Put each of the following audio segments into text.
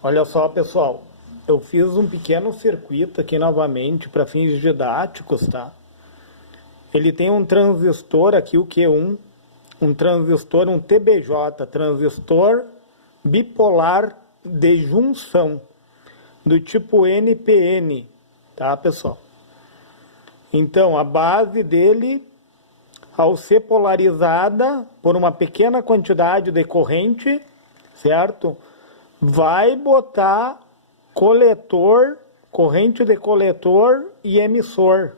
Olha só, pessoal, eu fiz um pequeno circuito aqui novamente para fins didáticos, tá? Ele tem um transistor aqui, o Q1, um transistor, um TBJ, transistor bipolar de junção, do tipo NPN, tá, pessoal? Então, a base dele, ao ser polarizada por uma pequena quantidade de corrente, certo? Vai botar coletor, corrente de coletor e emissor,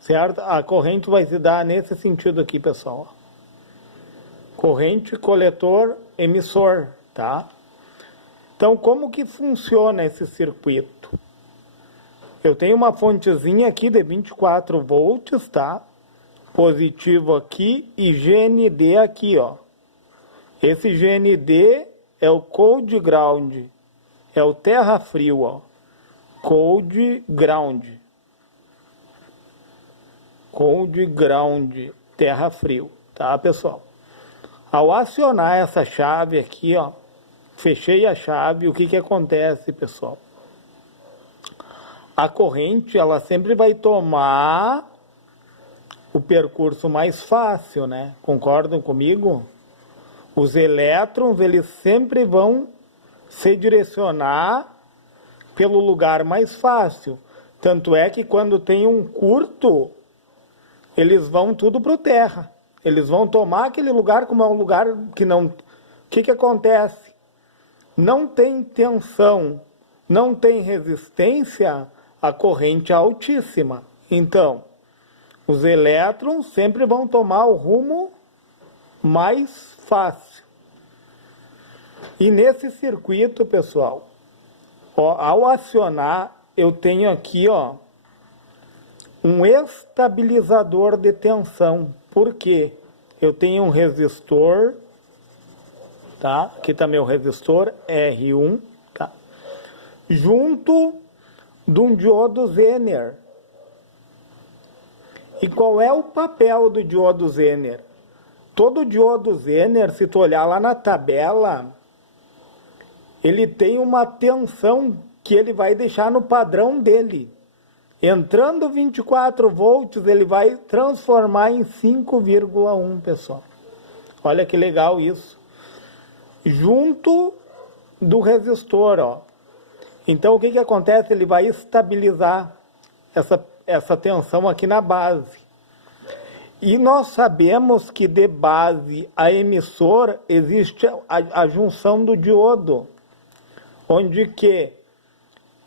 certo? A corrente vai se dar nesse sentido aqui, pessoal. Corrente, coletor, emissor, tá? Então, como que funciona esse circuito? Eu tenho uma fontezinha aqui de 24 volts, tá? Positivo aqui e GND aqui, ó. Esse GND é o cold ground, é o terra frio, ó. Cold ground, terra frio, tá, pessoal? Ao acionar essa chave aqui, ó, fechei a chave, o que que acontece, pessoal? A corrente, ela sempre vai tomar o percurso mais fácil, né? Concordam comigo? Os elétrons, eles sempre vão se direcionar pelo lugar mais fácil. Tanto é que quando tem um curto, eles vão tudo para o terra. Eles vão tomar aquele lugar como é um lugar que não... O que que acontece? Não tem tensão, não tem resistência, a corrente é altíssima. Então, os elétrons sempre vão tomar o rumo mais fácil. E nesse circuito, pessoal, ó, ao acionar, eu tenho aqui, ó, um estabilizador de tensão. Por quê? Eu tenho um resistor, tá? Aqui está meu resistor R1, tá? Junto de um diodo Zener. E qual é o papel do diodo Zener? Todo diodo Zener, se tu olhar lá na tabela, ele tem uma tensão que ele vai deixar no padrão dele. Entrando 24 volts, ele vai transformar em 5,1, pessoal. Olha que legal isso. Junto do resistor, ó. Então, o que que acontece? Ele vai estabilizar essa tensão aqui na base. E nós sabemos que de base a emissor existe a junção do diodo, onde que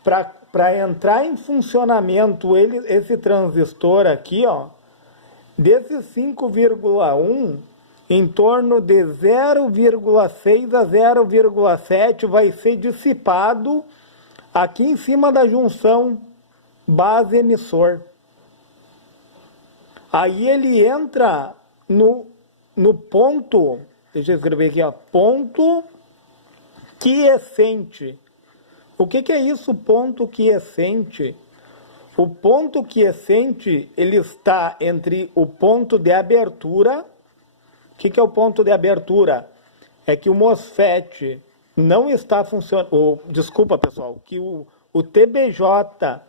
para entrar em funcionamento esse transistor aqui, ó, desses 5,1, em torno de 0,6 a 0,7 vai ser dissipado aqui em cima da junção base-emissor. Aí ele entra no ponto, deixa eu escrever aqui, ó, ponto quiescente. O que que é isso, ponto quiescente? O ponto quiescente, ele está entre o ponto de abertura. O que que é o ponto de abertura? É que o MOSFET não está funcionando, desculpa, pessoal, que o TBJ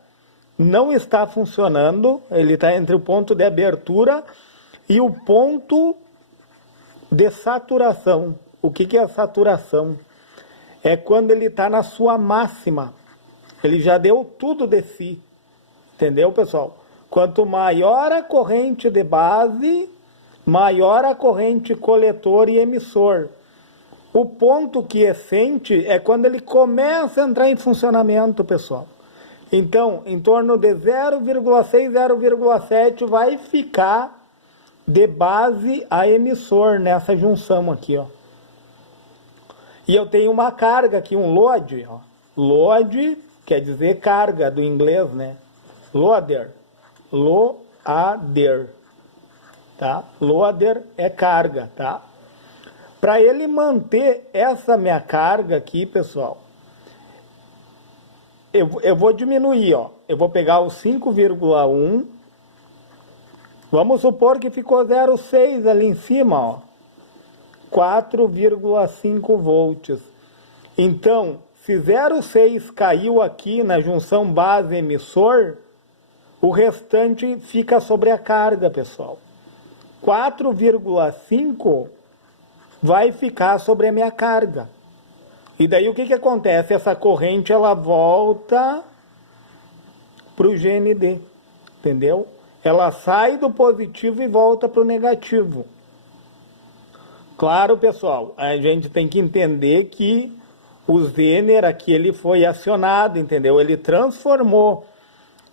não está funcionando, ele está entre o ponto de abertura e o ponto de saturação. O que que é a saturação? É quando ele está na sua máxima. Ele já deu tudo de si. Entendeu, pessoal? Quanto maior a corrente de base, maior a corrente coletor e emissor. O ponto quiescente é quando ele começa a entrar em funcionamento, pessoal. Então, em torno de 0,6, 0,7 vai ficar de base a emissor nessa junção aqui, ó. E eu tenho uma carga aqui, um load, ó. Load quer dizer carga do inglês, né? Loader. Loader. Tá? Loader é carga, tá? Para ele manter essa minha carga aqui, pessoal, eu vou diminuir, ó. Eu vou pegar o 5,1. Vamos supor que ficou 0,6 ali em cima, ó. 4,5 volts. Então, se 0,6 caiu aqui na junção base-emissor, o restante fica sobre a carga, pessoal. 4,5 vai ficar sobre a minha carga. E daí o que acontece? Essa corrente ela volta para o GND, entendeu? Ela sai do positivo e volta para o negativo. Claro, pessoal, a gente tem que entender que o Zener aqui ele foi acionado, entendeu? Ele transformou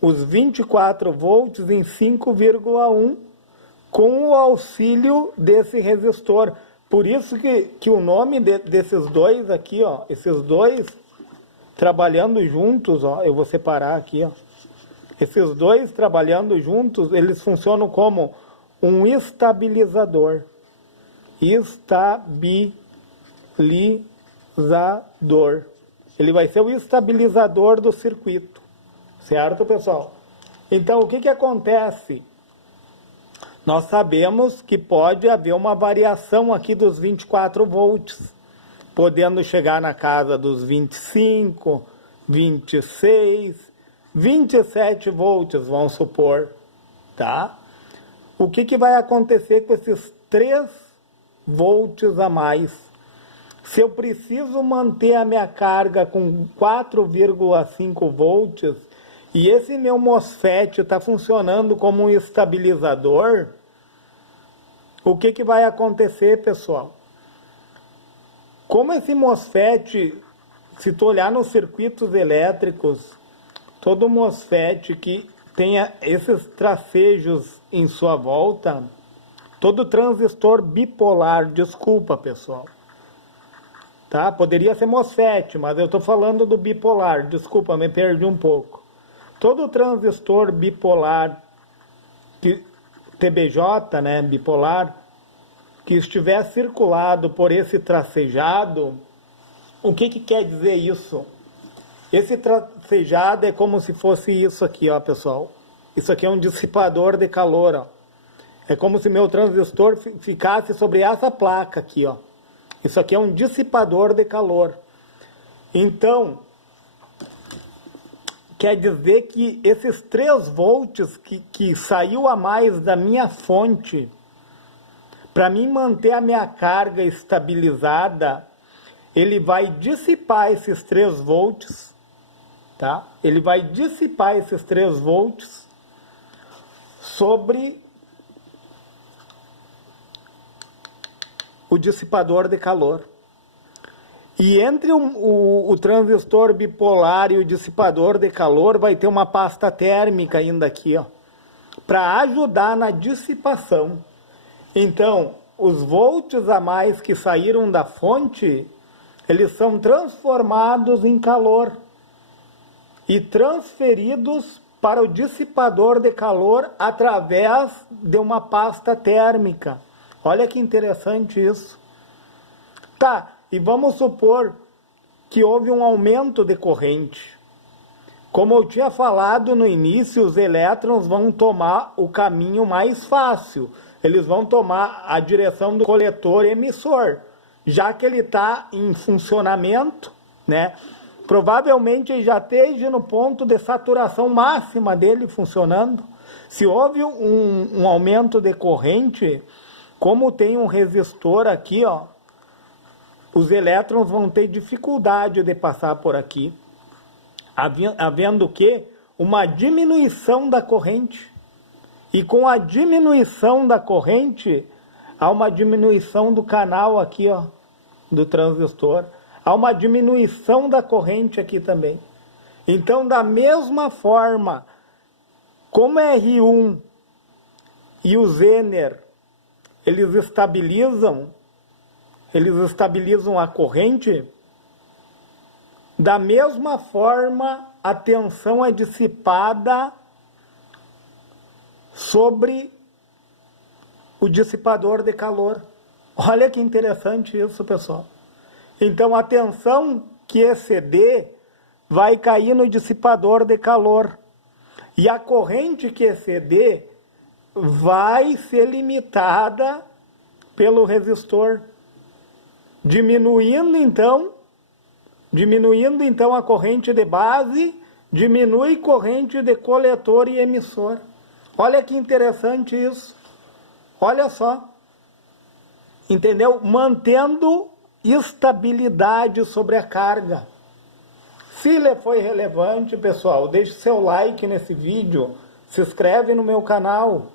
os 24 volts em 5,1 com o auxílio desse resistor. Por isso que o nome desses dois aqui, ó, esses dois trabalhando juntos, ó, eu vou separar aqui, ó. Esses dois trabalhando juntos, eles funcionam como um estabilizador. Estabilizador. Ele vai ser o estabilizador do circuito. Certo, pessoal? Então, o que acontece? Nós sabemos que pode haver uma variação aqui dos 24 volts, podendo chegar na casa dos 25, 26, 27 volts, vamos supor, tá? O que vai acontecer com esses 3 volts a mais? Se eu preciso manter a minha carga com 4,5 volts e esse meu MOSFET está funcionando como um estabilizador, o que vai acontecer, pessoal? Como esse MOSFET, se tu olhar nos circuitos elétricos, todo MOSFET que tenha esses tracejos em sua volta, todo transistor bipolar, desculpa, pessoal, tá? Poderia ser MOSFET, mas eu estou falando do bipolar, desculpa, me perdi um pouco. Todo transistor bipolar, TBJ, né, bipolar, que estiver circulado por esse tracejado, o que quer dizer isso? Esse tracejado é como se fosse isso aqui, ó, pessoal. Isso aqui é um dissipador de calor, ó. É como se meu transistor ficasse sobre essa placa aqui, ó. Isso aqui é um dissipador de calor. Então, quer dizer que esses 3 volts que saiu a mais da minha fonte, para mim manter a minha carga estabilizada, ele vai dissipar esses 3 volts, tá? Ele vai dissipar esses 3 volts sobre o dissipador de calor. E entre o transistor bipolar e o dissipador de calor vai ter uma pasta térmica ainda aqui, ó, para ajudar na dissipação. Então, os volts a mais que saíram da fonte, eles são transformados em calor e transferidos para o dissipador de calor através de uma pasta térmica. Olha que interessante isso. Tá, e vamos supor que houve um aumento de corrente. Como eu tinha falado no início, os elétrons vão tomar o caminho mais fácil. Eles vão tomar a direção do coletor emissor, já que ele está em funcionamento, né? Provavelmente ele já esteja no ponto de saturação máxima dele funcionando. Se houve um aumento de corrente, como tem um resistor aqui, ó, os elétrons vão ter dificuldade de passar por aqui, havendo o quê? Uma diminuição da corrente. E com a diminuição da corrente, há uma diminuição do canal aqui, ó, do transistor. Há uma diminuição da corrente aqui também. Então, da mesma forma, como R1 e o Zener, eles estabilizam a corrente, da mesma forma a tensão é dissipada sobre o dissipador de calor. Olha que interessante isso, pessoal. Então a tensão que exceder vai cair no dissipador de calor. E a corrente que exceder vai ser limitada pelo resistor, diminuindo então Diminuindo então a corrente de base, diminui corrente de coletor e emissor. Olha que interessante isso. Olha só. Entendeu? Mantendo estabilidade sobre a carga. Se ele foi relevante, pessoal, deixe seu like nesse vídeo, se inscreve no meu canal.